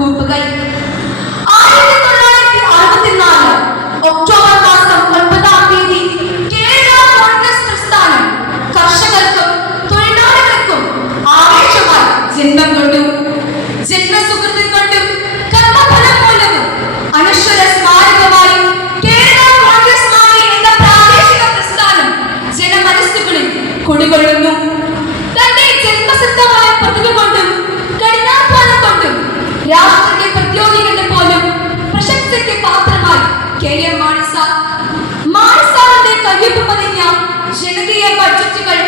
不不可以 സ്നേഹത്തിന്റെ പാത്രമായി K M Mani ജനകീയ ബഡ്ജറ്റുകൾ